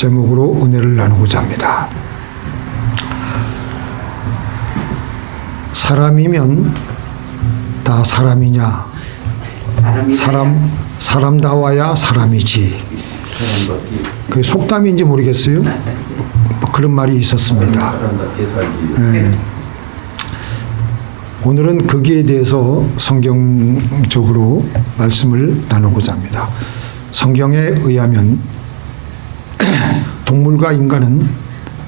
제목으로 은혜를 나누고자 합니다. 사람이면 다 사람이냐? 사람다워야 사람이지. 그 속담인지 모르겠어요. 뭐 그런 말이 있었습니다. 네. 오늘은 거기에 대해서 성경적으로 말씀을 나누고자 합니다. 성경에 의하면 동물과 인간은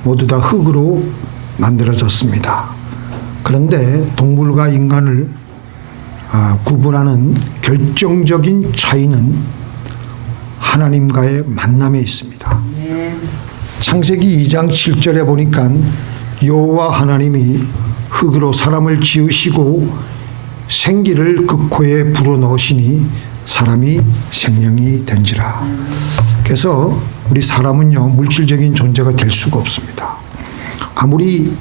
모두 다 흙으로 만들어졌습니다. 그런데 동물과 인간을 구분하는 결정적인 차이는 하나님과의 만남에 있습니다. 창세기 2장 7절에 보니까 여호와 하나님이 흙으로 사람을 지으시고 생기를 그 코에 불어넣으시니 사람이 생명이 된지라. 그래서 우리 사람은요, 물질적인 존재가 될 수가 없습니다. 아무리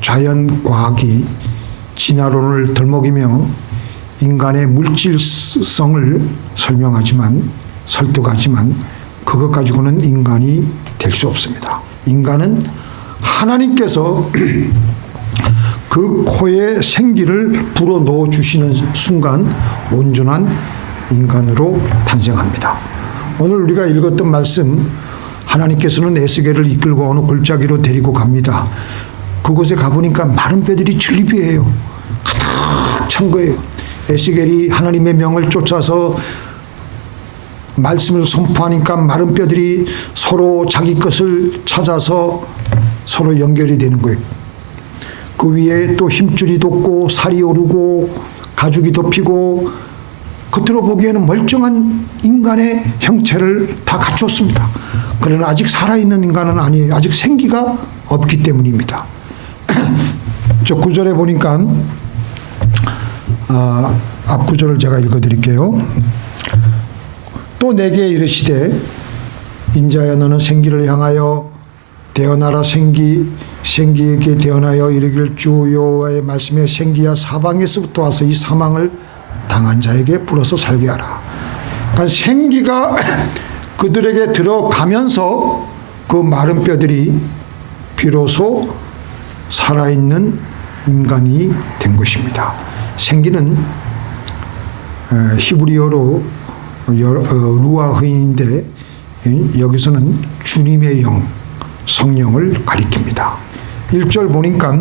자연과학이 진화론을 들먹이며 인간의 물질성을 설득하지만 그것 가지고는 인간이 될 수 없습니다. 인간은 하나님께서 그 코에 생기를 불어넣어 주시는 순간 온전한 인간으로 탄생합니다. 오늘 우리가 읽었던 말씀, 하나님께서는 에스겔을 이끌고 어느 골짜기로 데리고 갑니다. 그곳에 가보니까 마른 뼈들이 진리비예요. 가득 찬 거예요. 에스겔이 하나님의 명을 쫓아서 말씀을 선포하니까 마른 뼈들이 서로 자기 것을 찾아서 서로 연결이 되는 거예요. 그 위에 또 힘줄이 돋고 살이 오르고 가죽이 덮이고 겉으로 보기에는 멀쩡한 인간의 형체를 다 갖췄습니다. 그러나 아직 살아있는 인간은 아니에요. 아직 생기가 없기 때문입니다. 저 구절에 보니까 앞 구절을 제가 읽어드릴게요. 또 내게 이르시되 인자야 너는 생기를 향하여 대언하라. 생기에게 대언하여 이르기를 주 여호와의 말씀에 생기야 사방에서부터 와서 이 사망을 당한 자에게 불어서 살게 하라. 그러니까 생기가 그들에게 들어가면서 그 마른 뼈들이 비로소 살아있는 인간이 된 것입니다. 생기는 히브리어로 루아흐인데 여기서는 주님의 영, 성령을 가리킵니다. 1절 보니까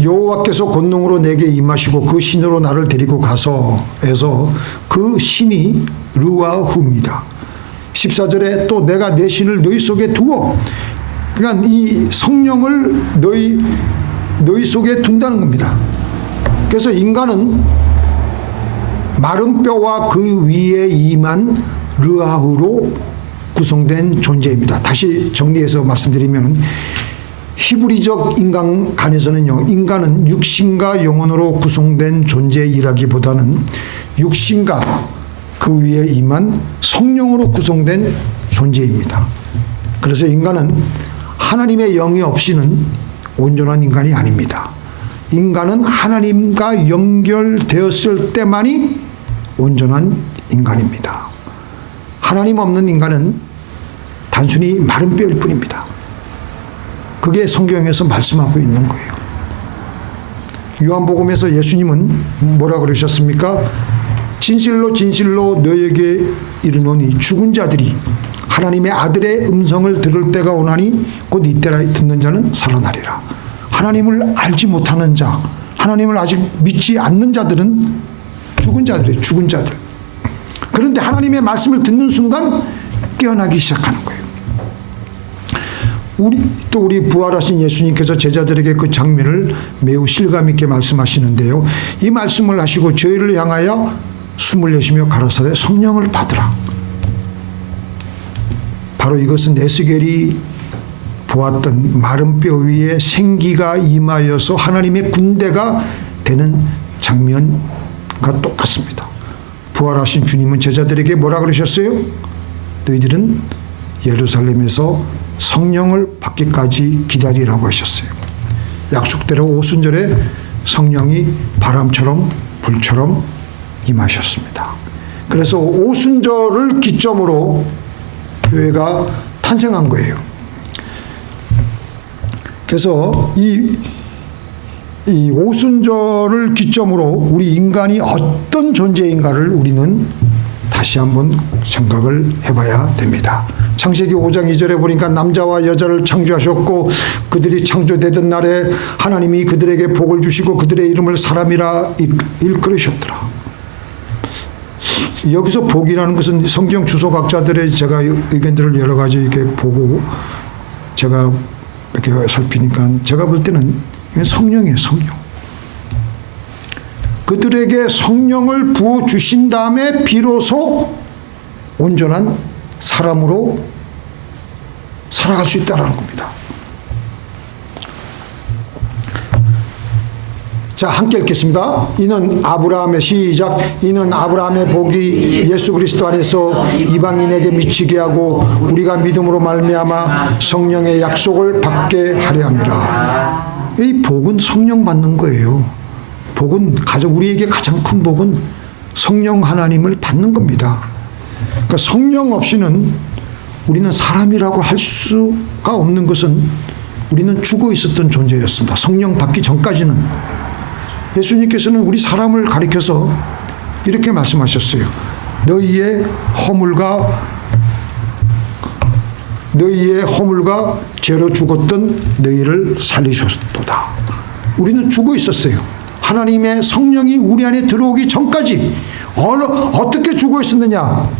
여호와께서 권능으로 내게 임하시고 그 신으로 나를 데리고 가서 해서 그 신이 루아후입니다. 14절에 또 내가 내 신을 너희 속에 두어, 그러니까 이 성령을 너희 속에 둔다는 겁니다. 그래서 인간은 마른 뼈와 그 위에 임한 르아흐로 구성된 존재입니다. 다시 정리해서 말씀드리면 히브리적 인간관에서는요, 인간은 육신과 영혼으로 구성된 존재이라기보다는 육신과 그 위에 임한 성령으로 구성된 존재입니다. 그래서 인간은 하나님의 영이 없이는 온전한 인간이 아닙니다. 인간은 하나님과 연결되었을 때만이 온전한 인간입니다. 하나님 없는 인간은 단순히 마른 뼈일 뿐입니다. 그게 성경에서 말씀하고 있는 거예요. 요한복음에서 예수님은 뭐라 그러셨습니까? 진실로 진실로 너에게 이르노니 죽은 자들이 하나님의 아들의 음성을 들을 때가 오나니 곧 이때라 듣는 자는 살아나리라. 하나님을 알지 못하는 자, 하나님을 아직 믿지 않는 자들은 죽은 자들이에요. 죽은 자들. 그런데 하나님의 말씀을 듣는 순간 깨어나기 시작하는 거예요. 우리 부활하신 예수님께서 제자들에게 그 장면을 매우 실감 있게 말씀하시는데요. 이 말씀을 하시고 저희를 향하여 숨을 내쉬며 가라사대 성령을 받으라. 바로 이것은 에스겔이 보았던 마른 뼈 위에 생기가 임하여서 하나님의 군대가 되는 장면과 똑같습니다. 부활하신 주님은 제자들에게 뭐라 그러셨어요? 너희들은 예루살렘에서 성령을 받기까지 기다리라고 하셨어요. 약속대로 오순절에 성령이 바람처럼 불처럼 임하셨습니다. 그래서 오순절을 기점으로 교회가 탄생한 거예요. 그래서 이 오순절을 기점으로 우리 인간이 어떤 존재인가를 우리는 다시 한번 생각을 해봐야 됩니다. 창세기 5장 2절에 보니까 남자와 여자를 창조하셨고 그들이 창조되던 날에 하나님이 그들에게 복을 주시고 그들의 이름을 사람이라 일컬으셨더라. 여기서 복이라는 것은 성경 주석학자들의 제가 의견들을 여러 가지 이렇게 보고 제가 이렇게 살피니까 제가 볼 때는 성령이에요, 성령. 그들에게 성령을 부어 주신 다음에 비로소 온전한 사람으로 살아갈 수 있다는 겁니다. 자, 함께 읽겠습니다. 이는 아브라함의 시작. 이는 아브라함의 복이 예수 그리스도 안에서 이방인에게 미치게 하고 우리가 믿음으로 말미암아 성령의 약속을 받게 하려 함이라. 이 복은 성령 받는 거예요. 복은 우리에게 가장 큰 복은 성령 하나님을 받는 겁니다. 그러니까 성령 없이는 우리는 사람이라고 할 수가 없는 것은 우리는 죽어 있었던 존재였습니다. 성령 받기 전까지는. 예수님께서는 우리 사람을 가리켜서 이렇게 말씀하셨어요. 너희의 허물과 죄로 죽었던 너희를 살리셨도다. 우리는 죽어 있었어요. 하나님의 성령이 우리 안에 들어오기 전까지 어떻게 죽어 있었느냐.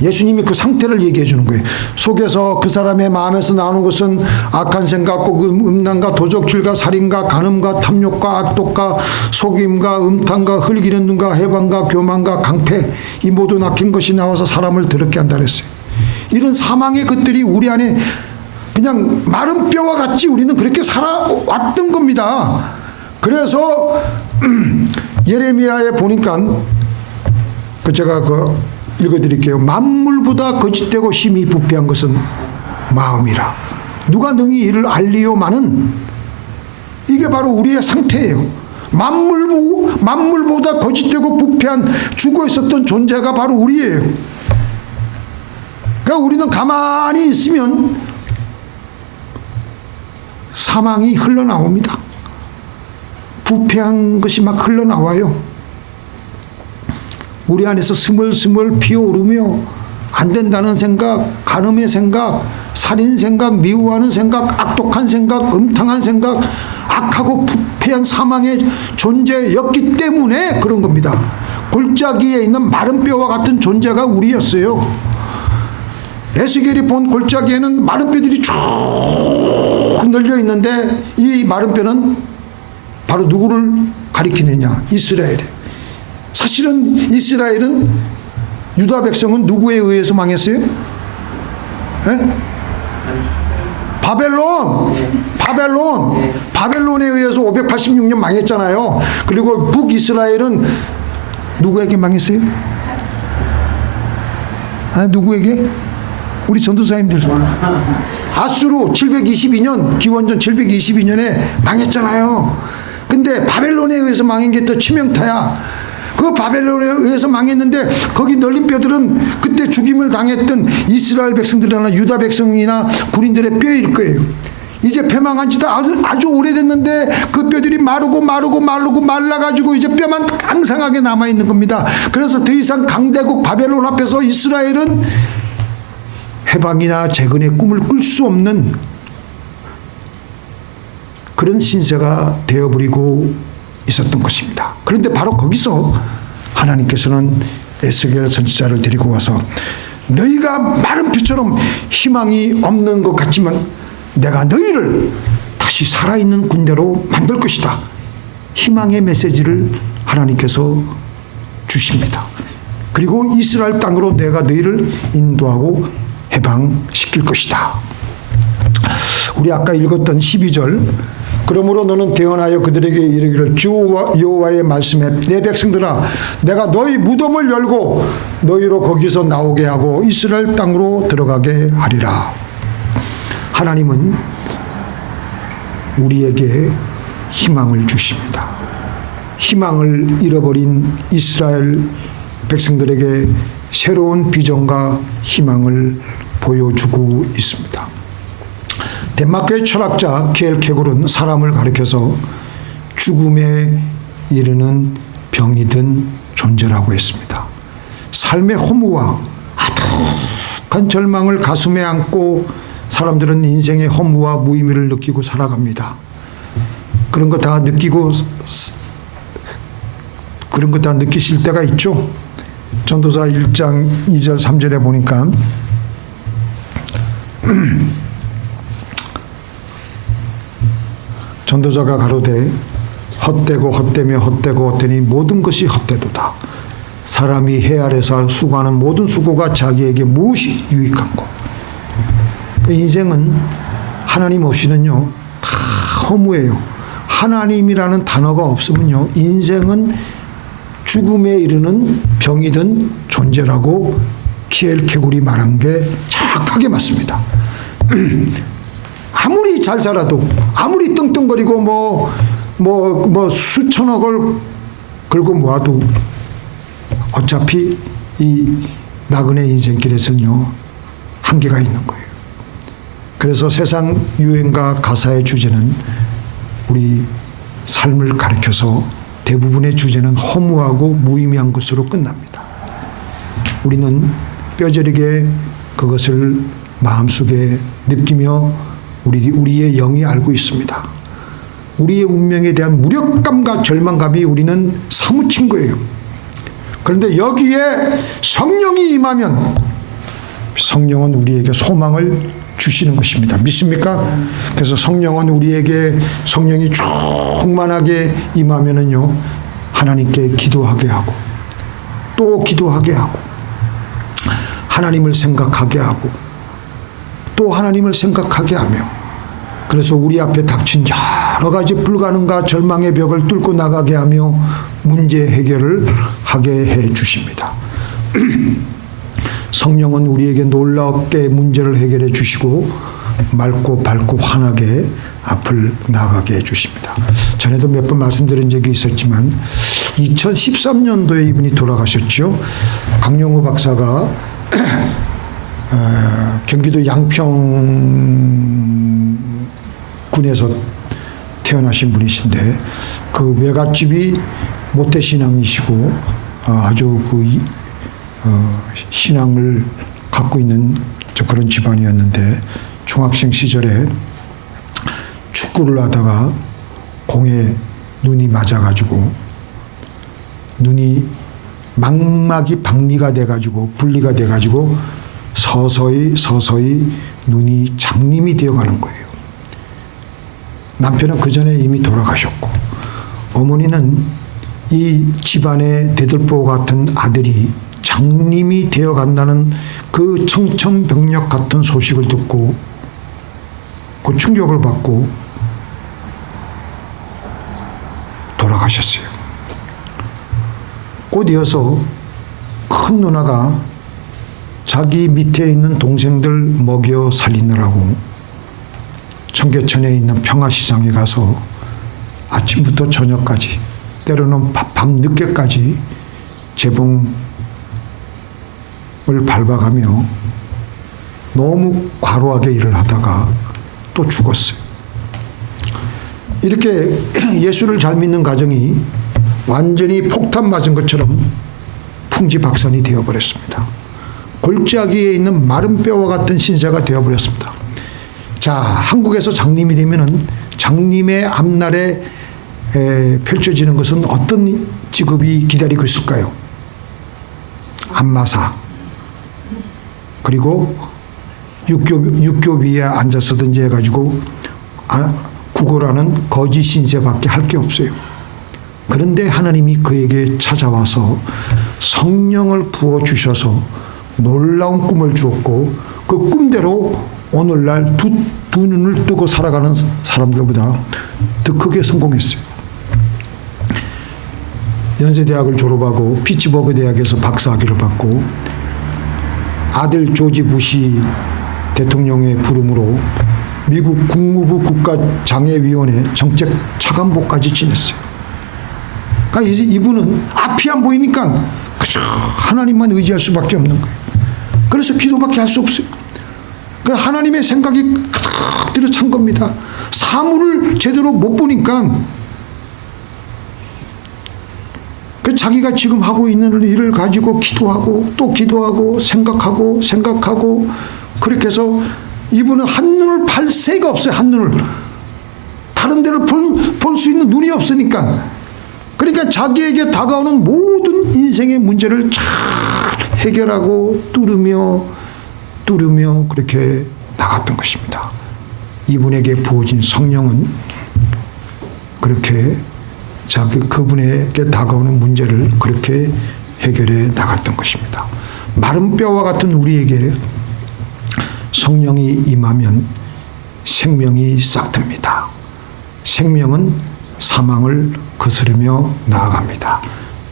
예수님이 그 상태를 얘기해 주는 거예요. 속에서 그 사람의 마음에서 나오는 것은 악한 생각, 음란과 도적질과 살인과 간음과 탐욕과 악독과 속임과 음탕과 흘기는 눈과 해방과 교만과 강패, 이 모든 악한 것이 나와서 사람을 더럽게 한다 그랬어요. 이런 사망의 것들이 우리 안에 그냥 마른 뼈와 같이 우리는 그렇게 살아왔던 겁니다. 그래서 예레미야에 보니까 제가 읽어드릴게요. 만물보다 거짓되고 심히 부패한 것은 마음이라. 누가 능히 이를 알리요마는. 이게 바로 우리의 상태예요. 만물보다 거짓되고 부패한 죽어 있었던 존재가 바로 우리예요. 그러니까 우리는 가만히 있으면 사망이 흘러나옵니다. 부패한 것이 막 흘러나와요. 우리 안에서 스멀스멀 피어오르며 안 된다는 생각, 간음의 생각, 살인 생각, 미워하는 생각, 악독한 생각, 음탕한 생각, 악하고 부패한 사망의 존재였기 때문에 그런 겁니다. 골짜기에 있는 마른 뼈와 같은 존재가 우리였어요. 에스겔이 본 골짜기에는 마른 뼈들이 쭉 널려 있는데 이 마른 뼈는 바로 누구를 가리키느냐? 이스라엘이에요. 사실은 이스라엘은, 유다 백성은 누구에 의해서 망했어요? 네? 바벨론에 의해서 586년 망했잖아요. 그리고 북이스라엘은 누구에게 망했어요? 누구에게? 우리 전도사님들. 아수르 722년, 기원전 722년에 망했잖아요. 근데 바벨론에 의해서 망한 게 더 치명타야. 그 바벨론에 의해서 망했는데 거기 널린 뼈들은 그때 죽임을 당했던 이스라엘 백성들이나 유다 백성이나 군인들의 뼈일 거예요. 이제 패망한 지도 아주 오래됐는데 그 뼈들이 마르고 말라가지고 이제 뼈만 깡상하게 남아있는 겁니다. 그래서 더 이상 강대국 바벨론 앞에서 이스라엘은 해방이나 재건의 꿈을 꿀 수 없는 그런 신세가 되어버리고 있었던 것입니다. 그런데 바로 거기서 하나님께서는 에스겔 선지자를 데리고 와서 너희가 마른 뼈처럼 희망이 없는 것 같지만 내가 너희를 다시 살아있는 군대로 만들 것이다. 희망의 메시지를 하나님께서 주십니다. 그리고 이스라엘 땅으로 내가 너희를 인도하고 해방시킬 것이다. 우리 아까 읽었던 12절, 그러므로 너는 대언하여 그들에게 이르기를 주 여호와의 말씀에 내 백성들아 내가 너희 무덤을 열고 너희로 거기서 나오게 하고 이스라엘 땅으로 들어가게 하리라. 하나님은 우리에게 희망을 주십니다. 희망을 잃어버린 이스라엘 백성들에게 새로운 비전과 희망을 보여주고 있습니다. 덴마크의 철학자 키엘케골은 사람을 가리켜서 죽음에 이르는 병이 든 존재라고 했습니다. 삶의 허무와 아득한 절망을 가슴에 안고 사람들은 인생의 허무와 무의미를 느끼고 살아갑니다. 그런 거 다 느끼실 때가 있죠. 전도서 1장 2절 3절에 보니까 전도자가 가로되 헛되고 헛되며 헛되고 헛되니 모든 것이 헛되도다. 사람이 해 아래서 수고하는 모든 수고가 자기에게 무엇이 유익한고. 인생은 하나님 없이는요 다 허무해요. 하나님이라는 단어가 없으면요 인생은 죽음에 이르는 병이든 존재라고 키엘케골이 말한 게 정확하게 맞습니다. 아무리 잘 살아도 아무리 떵떵거리고 뭐 수천억을 걸고 모아도 어차피 이 나그네 인생길에서는요 한계가 있는 거예요. 그래서 세상 유행가 가사의 주제는 우리 삶을 가리켜서 대부분의 주제는 허무하고 무의미한 것으로 끝납니다. 우리는 뼈저리게 그것을 마음속에 느끼며 우리의 영이 알고 있습니다. 우리의 운명에 대한 무력감과 절망감이 우리는 사무친 거예요. 그런데 여기에 성령이 임하면 성령은 우리에게 소망을 주시는 것입니다. 믿습니까? 그래서 성령은 우리에게 성령이 충만하게 임하면은요 하나님께 기도하게 하고 또 기도하게 하고 하나님을 생각하게 하고 또 하나님을 생각하게 하며 그래서 우리 앞에 닥친 여러 가지 불가능과 절망의 벽을 뚫고 나가게 하며 문제 해결을 하게 해 주십니다. 성령은 우리에게 놀랍게 문제를 해결해 주시고 맑고 밝고 환하게 앞을 나가게 해 주십니다. 전에도 몇 번 말씀드린 적이 있었지만 2013년도에 이분이 돌아가셨죠. 강영우 박사가 경기도 양평군에서 태어나신 분이신데 그 외갓집이 모태신앙이시고 아주 신앙을 갖고 있는 그런 집안이었는데 중학생 시절에 축구를 하다가 공에 눈이 맞아가지고 눈이 망막이 박리가 돼가지고 분리가 돼가지고 서서히 눈이 장님이 되어가는 거예요. 남편은 그 전에 이미 돌아가셨고 어머니는 이 집안의 대들보 같은 아들이 장님이 되어간다는 그 청천벽력 같은 소식을 듣고 그 충격을 받고 돌아가셨어요. 곧 이어서 큰 누나가 자기 밑에 있는 동생들 먹여 살리느라고 청계천에 있는 평화시장에 가서 아침부터 저녁까지 때로는 밤 늦게까지 재봉을 밟아가며 너무 과로하게 일을 하다가 또 죽었어요. 이렇게 예수를 잘 믿는 가정이 완전히 폭탄 맞은 것처럼 풍지박산이 되어버렸습니다. 골짜기에 있는 마른 뼈와 같은 신세가 되어버렸습니다. 자, 한국에서 장님이 되면은 장님의 앞날에 펼쳐지는 것은 어떤 직업이 기다리고 있을까요? 안마사, 그리고 육교 위에 앉아서든지 해가지고 구걸하는 거짓 신세밖에 할 게 없어요. 그런데 하나님이 그에게 찾아와서 성령을 부어주셔서 놀라운 꿈을 주었고 그 꿈대로 오늘날 두 눈을 뜨고 살아가는 사람들보다 더 크게 성공했어요. 연세대학을 졸업하고 피츠버그 대학에서 박사학위를 받고 아들 조지 부시 대통령의 부름으로 미국 국무부 국가장애위원회 정책 차관보까지 지냈어요. 그러니까 이제 이분은 앞이 안 보이니까 그저 하나님만 의지할 수밖에 없는 거예요. 그래서 기도밖에 할 수 없어요. 그 하나님의 생각이 가득 들어 찬 겁니다. 사물을 제대로 못 보니까 그 자기가 지금 하고 있는 일을 가지고 기도하고 또 기도하고 생각하고 그렇게 해서 이분은 한눈을 팔 새가 없어요. 한눈을. 다른 데를 볼 수 있는 눈이 없으니까. 그러니까 자기에게 다가오는 모든 인생의 문제를 잘 해결하고 뚫으며 그렇게 나갔던 것입니다. 이분에게 부어진 성령은 그렇게 그분에게 다가오는 문제를 그렇게 해결해 나갔던 것입니다. 마른 뼈와 같은 우리에게 성령이 임하면 생명이 싹틉니다. 생명은 사망을 거스르며 나아갑니다.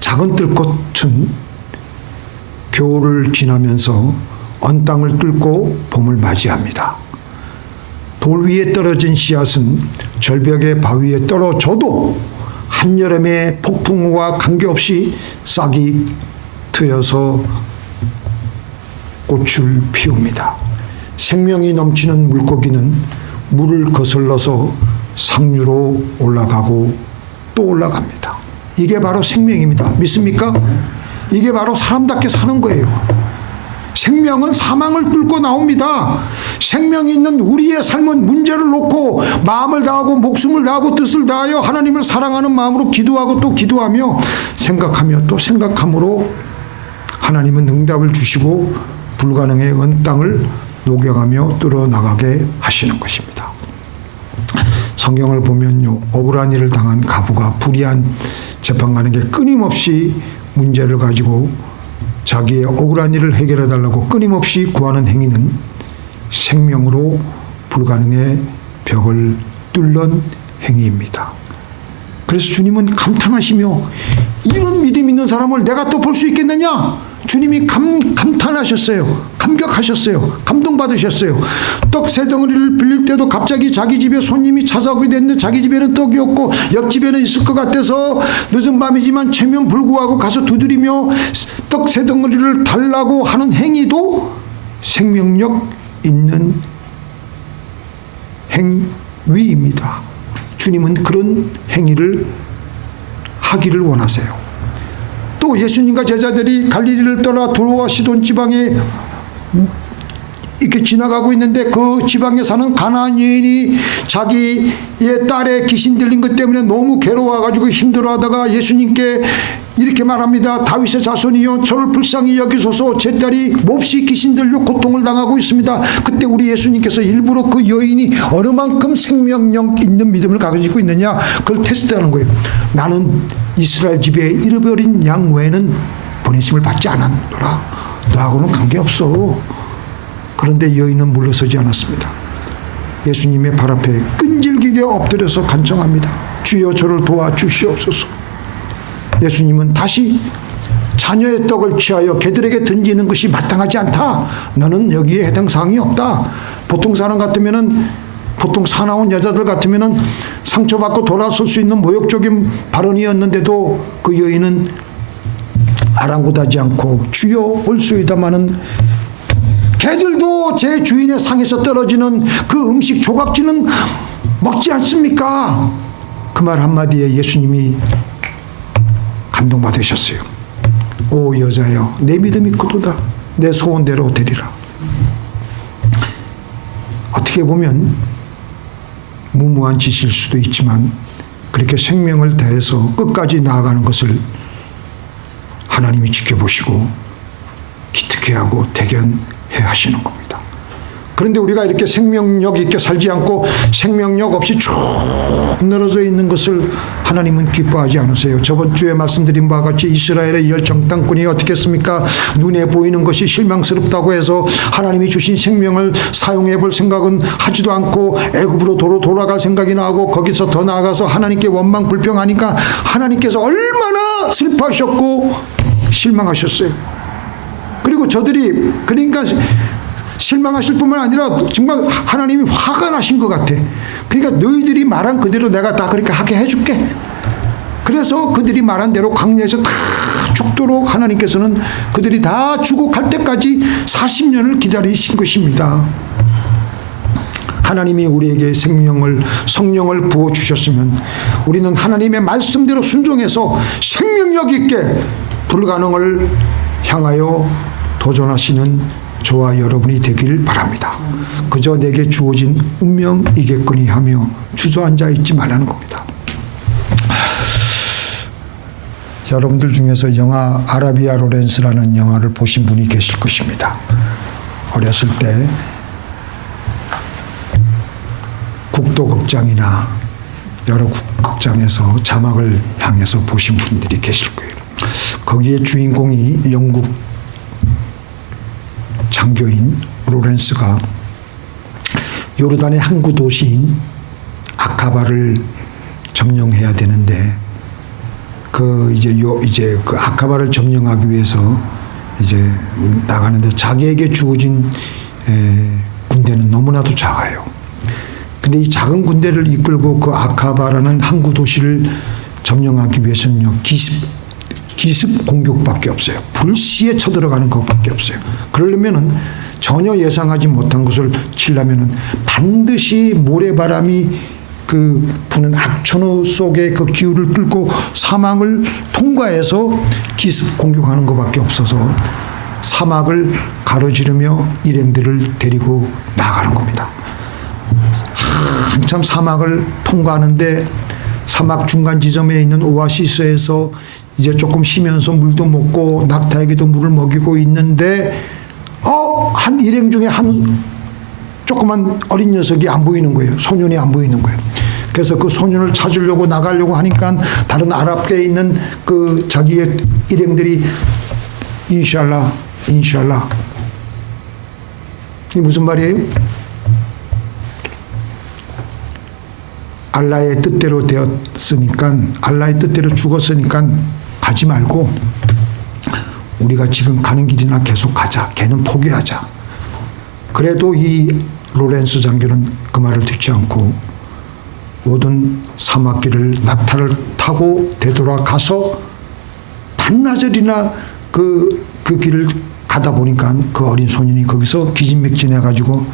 작은 들꽃은 겨울을 지나면서 언 땅을 뚫고 봄을 맞이합니다. 돌 위에 떨어진 씨앗은 절벽의 바위에 떨어져도 한여름의 폭풍우와 관계없이 싹이 트여서 꽃을 피웁니다. 생명이 넘치는 물고기는 물을 거슬러서 상류로 올라가고 또 올라갑니다. 이게 바로 생명입니다. 믿습니까? 이게 바로 사람답게 사는 거예요. 생명은 사망을 뚫고 나옵니다. 생명이 있는 우리의 삶은 문제를 놓고 마음을 다하고 목숨을 다하고 뜻을 다하여 하나님을 사랑하는 마음으로 기도하고 또 기도하며 생각하며 또 생각함으로 하나님은 응답을 주시고 불가능의 은 땅을 녹여가며 뚫어나가게 하시는 것입니다. 성경을 보면요, 억울한 일을 당한 가부가 불의한 재판관에게 끊임없이 문제를 가지고 자기의 억울한 일을 해결해 달라고 끊임없이 구하는 행위는 생명으로 불가능의 벽을 뚫는 행위입니다. 그래서 주님은 감탄하시며 이런 믿음 있는 사람을 내가 또 볼 수 있겠느냐? 주님이 감탄하셨어요. 감격하셨어요. 감동받으셨어요. 떡 세 덩어리를 빌릴 때도 갑자기 자기 집에 손님이 찾아오게 됐는데 자기 집에는 떡이 없고 옆집에는 있을 것 같아서 늦은 밤이지만 체면 불구하고 가서 두드리며 떡 세 덩어리를 달라고 하는 행위도 생명력 있는 행위입니다. 주님은 그런 행위를 하기를 원하세요. 또 예수님과 제자들이 갈릴리를 떠나 두로와 시돈 지방에 이렇게 지나가고 있는데 그 지방에 사는 가나안 여인이 자기의 딸의 귀신 들린 것 때문에 너무 괴로워가지고 힘들어하다가 예수님께 이렇게 말합니다. 다윗의 자손이여 저를 불쌍히 여기소서. 제 딸이 몹시 귀신 들려 고통을 당하고 있습니다. 그때 우리 예수님께서 일부러 그 여인이 어느 만큼 생명력 있는 믿음을 가지고 있느냐 그걸 테스트하는 거예요. 나는 이스라엘 집에 잃어버린 양 외에는 보내심을 받지 않았노라. 너하고는 관계없어. 그런데 여인은 물러서지 않았습니다. 예수님의 발 앞에 끈질기게 엎드려서 간청합니다. 주여 저를 도와주시옵소서. 예수님은 다시 자녀의 떡을 취하여 개들에게 던지는 것이 마땅하지 않다. 너는 여기에 해당 사항이 없다. 보통 사람 같으면은 보통 사나운 여자들 같으면은 상처받고 돌아설 수 있는 모욕적인 발언이었는데도 그 여인은 아랑곳하지 않고 주여 올소이다마는 개들도 제 주인의 상에서 떨어지는 그 음식 조각지는 먹지 않습니까? 그 말 한마디에 예수님이 감동받으셨어요. 오 여자여 내 믿음이 크도다. 내 소원대로 되리라. 어떻게 보면 무모한 짓일 수도 있지만 그렇게 생명을 다해서 끝까지 나아가는 것을 하나님이 지켜보시고 기특해 하고 대견해 하시는 겁니다. 그런데 우리가 이렇게 생명력 있게 살지 않고 생명력 없이 쭉 늘어져 있는 것을 하나님은 기뻐하지 않으세요. 저번 주에 말씀드린 바와 같이 이스라엘의 열정 땅꾼이 어떻게 했습니까? 눈에 보이는 것이 실망스럽다고 해서 하나님이 주신 생명을 사용해 볼 생각은 하지도 않고 애굽으로 돌아갈 생각이 나고 거기서 더 나아가서 하나님께 원망 불평하니까 하나님께서 얼마나 슬퍼하셨고 실망하셨어요. 그리고 저들이 그러니까 실망하실 뿐만 아니라 정말 하나님이 화가 나신 것 같아. 그러니까 너희들이 말한 그대로 내가 다 그렇게 하게 해줄게. 그래서 그들이 말한 대로 광야에서 다 죽도록 하나님께서는 그들이 다 죽어 갈 때까지 40년을 기다리신 것입니다. 하나님이 우리에게 성령을 부어주셨으면 우리는 하나님의 말씀대로 순종해서 생명력 있게 불가능을 향하여 도전하시는 저와 여러분이 되길 바랍니다. 그저 내게 주어진 운명이겠거니 하며 주저앉아 있지 말라는 겁니다. 여러분들 중에서 영화 아라비아 로렌스라는 영화를 보신 분이 계실 것입니다. 어렸을 때 국도극장이나 여러 극장에서 자막을 향해서 보신 분들이 계실 거예요. 거기에 주인공이 영국 장교인 로렌스가 요르단의 항구 도시인 아카바를 점령해야 되는데 이제 그 아카바를 점령하기 위해서 이제 나가는데 자기에게 주어진 군대는 너무나도 작아요. 근데 이 작은 군대를 이끌고 그 아카바라는 항구 도시를 점령하기 위해서는요, 기습 공격밖에 없어요. 불시에 쳐들어가는 것밖에 없어요. 그러려면은 전혀 예상하지 못한 것을 치려면은 반드시 모래바람이 그 부는 악천후 속의 그 기후를 뚫고 사막을 통과해서 기습 공격하는 것밖에 없어서 사막을 가로지르며 일행들을 데리고 나가는 겁니다. 한참 사막을 통과하는데 사막 중간 지점에 있는 오아시스에서 이제 조금 쉬면서 물도 먹고 낙타에게도 물을 먹이고 있는데 한 일행 중에 한 조그만 어린 녀석이 안 보이는 거예요. 소년이 안 보이는 거예요. 그래서 그 소년을 찾으려고 나가려고 하니까 다른 아랍계에 있는 그 자기의 일행들이 인샬라 이게 무슨 말이에요? 알라의 뜻대로 되었으니까, 알라의 뜻대로 죽었으니까 가지 말고 우리가 지금 가는 길이나 계속 가자. 걔는 포기하자. 그래도 이 로렌스 장교는 그 말을 듣지 않고 모든 사막길을 낙타를 타고 되돌아가서 반나절이나 그 길을 가다 보니까 그 어린 소년이 거기서 기진맥진해가지고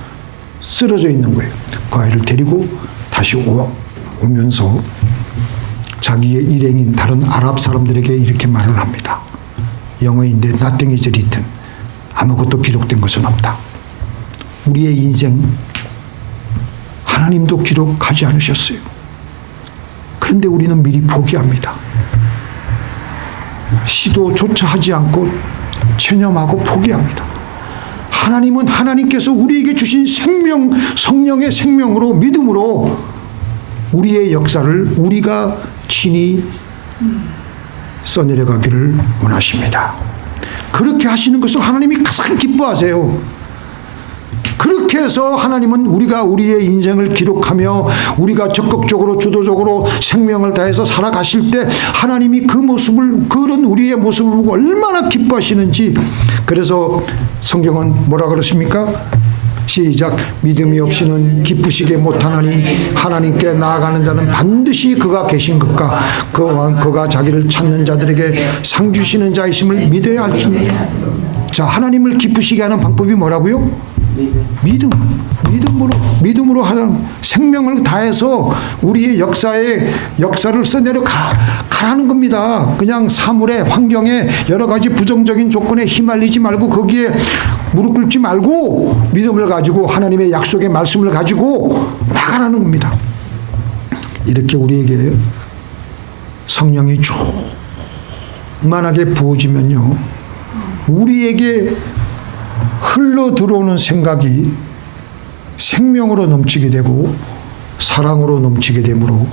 쓰러져 있는 거예요. 그 아이를 데리고 다시 오면서 자기의 일행인 다른 아랍 사람들에게 이렇게 말을 합니다. 영어인데 Nothing is written. 아무것도 기록된 것은 없다. 우리의 인생 하나님도 기록하지 않으셨어요. 그런데 우리는 미리 포기합니다. 시도조차 하지 않고 체념하고 포기합니다. 하나님은 하나님께서 우리에게 주신 생명, 성령의 생명으로 믿음으로 우리의 역사를 우리가 친히 써내려가기를 원하십니다. 그렇게 하시는 것을 하나님이 가장 기뻐하세요. 그렇게 해서 하나님은 우리가 우리의 인생을 기록하며 우리가 적극적으로 주도적으로 생명을 다해서 살아가실 때 하나님이 그 모습을, 그런 우리의 모습을 보고 얼마나 기뻐하시는지. 그래서 성경은 뭐라 그러십니까? 시작. 믿음이 없이는 기쁘시게 못하나니 하나님께 나아가는 자는 반드시 그가 계신 것과 그가 자기를 찾는 자들에게 상 주시는 자이심을 믿어야 할지니라. 자, 하나님을 기쁘시게 하는 방법이 뭐라고요? 믿음으로 하는 생명을 다해서 우리의 역사를 써내려 가라는 겁니다. 그냥 사물의 환경에 여러 가지 부정적인 조건에 휘말리지 말고 거기에 무릎 꿇지 말고 믿음을 가지고 하나님의 약속의 말씀을 가지고 나가라는 겁니다. 이렇게 우리에게 성령이 충만하게 부어지면요, 우리에게 흘러 들어오는 생각이 생명으로 넘치게 되고 사랑으로 넘치게 되므로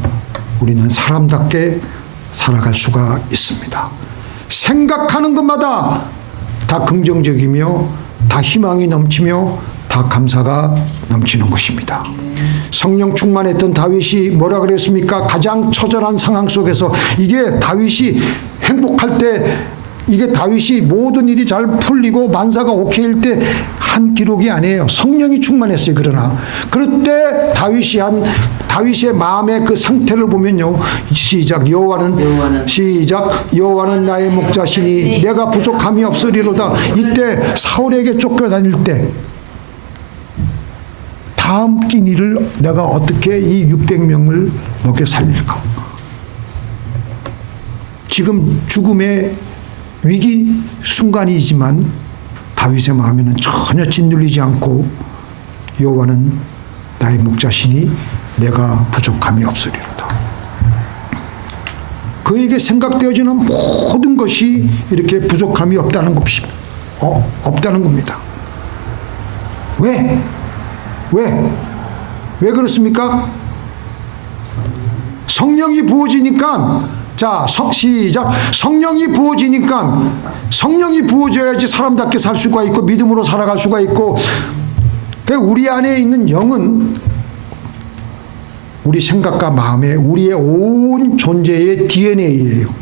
우리는 사람답게 살아갈 수가 있습니다. 생각하는 것마다 다 긍정적이며 다 희망이 넘치며 다 감사가 넘치는 것입니다. 성령 충만했던 다윗이 뭐라 그랬습니까? 가장 처절한 상황 속에서 이게 다윗이 행복할 때, 이게 다윗이 모든 일이 잘 풀리고 만사가 오케이일 때 한 기록이 아니에요. 성령이 충만했어요. 그러나 그럴 때 다윗의 마음의 그 상태를 보면요, 시작. 여호와는 나의 목자시니 내가 부족함이 없으리로다. 이때 사울에게 쫓겨다닐 때 다 다음 끼니를 내가 어떻게 이 600명을 먹여 살릴까? 지금 죽음의 위기 순간이지만 다윗의 마음에는 전혀 짓눌리지 않고 여호와는 나의 목자시니 내가 부족함이 없으리로다. 그에게 생각되어지는 모든 것이 이렇게 부족함이 없다는 것입니다. 없다는 겁니다. 왜? 왜 그렇습니까? 성령이 부어지니까, 자, 시작. 성령이 부어져야지 사람답게 살 수가 있고 믿음으로 살아갈 수가 있고, 우리 안에 있는 영은 우리 생각과 마음에 우리의 온 존재의 DNA예요.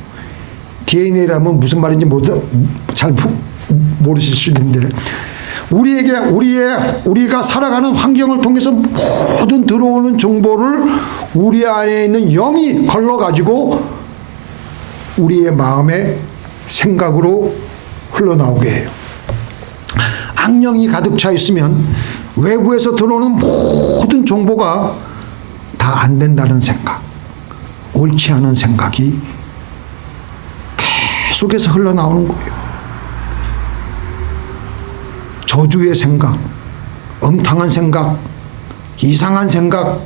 DNA라면 무슨 말인지 잘 모르실 수 있는데, 우리가 살아가는 환경을 통해서 모든 들어오는 정보를 우리 안에 있는 영이 걸러가지고 우리의 마음의 생각으로 흘러나오게 해요. 악령이 가득 차 있으면 외부에서 들어오는 모든 정보가 다 안 된다는 생각, 옳지 않은 생각이 계속해서 흘러나오는 거예요. 저주의 생각, 엄탕한 생각, 이상한 생각.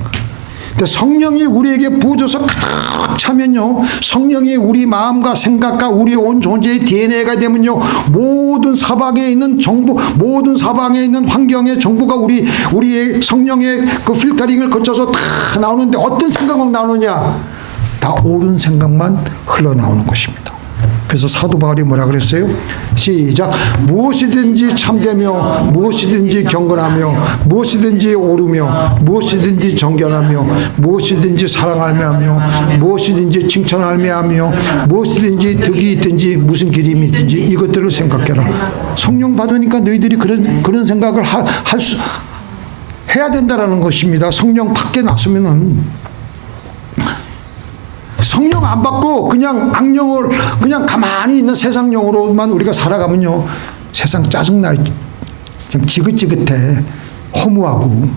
근데 성령이 우리에게 부어져서 가득 차면요, 성령이 우리 마음과 생각과 우리 온 존재의 DNA가 되면요, 모든 사방에 있는 정보, 모든 사방에 있는 환경의 정보가 우리의 성령의 그 필터링을 거쳐서 다 나오는데 어떤 생각만 나오느냐? 다 옳은 생각만 흘러나오는 것입니다. 그래서 사도 바울이 뭐라 그랬어요? 시작. 무엇이든지 참되며 무엇이든지 경건하며 무엇이든지 옳으며 무엇이든지 정결하며 무엇이든지 사랑하며 무엇이든지 칭찬하며 무엇이든지 덕이 있든지 무슨 기림이 있든지 이것들을 생각해라. 성령 받으니까 너희들이 그런 생각을 해야 된다라는 것입니다. 성령 밖에 나서면은, 성령 안 받고 그냥 악령을 그냥 가만히 있는 세상령으로만 우리가 살아가면요, 세상 짜증나, 그냥 지긋지긋해, 허무하고.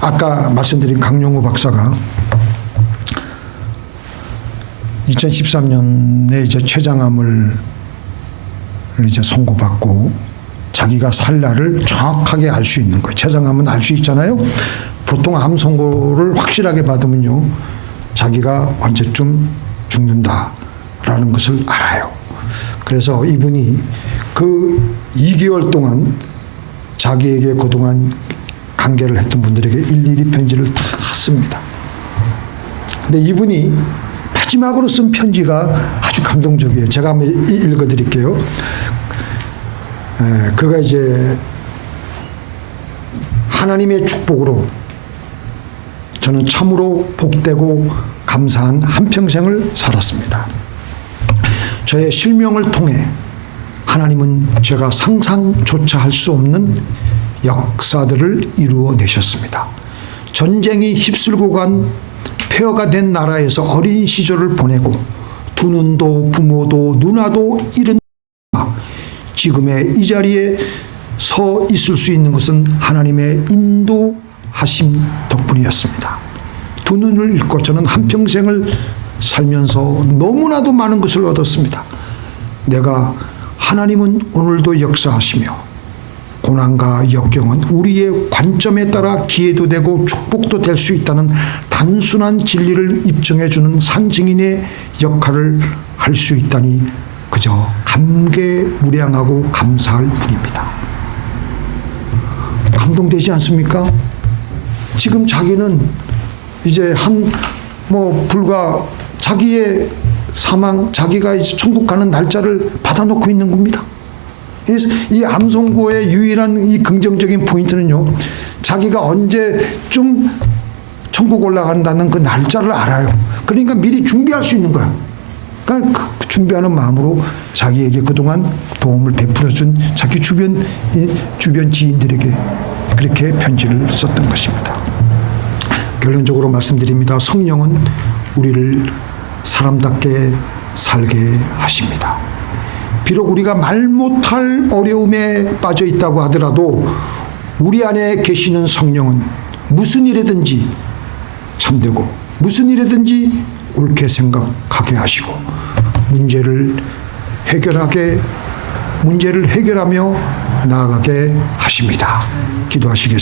아까 말씀드린 강용우 박사가 2013년에 이제 췌장암을 이제 선고받고 자기가 살 날을 정확하게 알 수 있는 거예요. 췌장암은 알 수 있잖아요. 보통 암 선고를 확실하게 받으면요, 자기가 언제쯤 죽는다라는 것을 알아요. 그래서 이분이 그 2개월 동안 자기에게 그동안 관계를 했던 분들에게 일일이 편지를 다 씁니다. 근데 이분이 마지막으로 쓴 편지가 아주 감동적이에요. 제가 한번 읽어드릴게요. 그가 이제 하나님의 축복으로 저는 참으로 복되고 감사한 한평생을 살았습니다. 저의 실명을 통해 하나님은 제가 상상조차 할 수 없는 역사들을 이루어내셨습니다. 전쟁이 휩쓸고 간 폐허가 된 나라에서 어린 시절을 보내고 두 눈도 부모도 누나도 잃은 지금의 이 자리에 서 있을 수 있는 것은 하나님의 인도하심 덕분이었습니다. 두 눈을 잃고 저는 한평생을 살면서 너무나도 많은 것을 얻었습니다. 내가 하나님은 오늘도 역사하시며 고난과 역경은 우리의 관점에 따라 기회도 되고 축복도 될 수 있다는 단순한 진리를 입증해주는 상징인의 역할을 할 수 있다니 그저 감개무량하고 감사할 뿐입니다. 감동되지 않습니까? 지금 자기는 이제 불과 자기의 사망, 자기가 이제 천국 가는 날짜를 받아놓고 있는 겁니다. 이 암 선고의 유일한 이 긍정적인 포인트는요, 자기가 언제쯤 천국 올라간다는 그 날짜를 알아요. 그러니까 미리 준비할 수 있는 거야. 그러니까 그 준비하는 마음으로 자기에게 그동안 도움을 베풀어준 자기 주변 지인들에게 그렇게 편지를 썼던 것입니다. 결론적으로 말씀드립니다. 성령은 우리를 사람답게 살게 하십니다. 비록 우리가 말 못할 어려움에 빠져 있다고 하더라도 우리 안에 계시는 성령은 무슨 일이든지 참되고 무슨 일이든지 옳게 생각하게 하시고 문제를 해결하며 나아가게 하십니다. 기도하시겠습니다.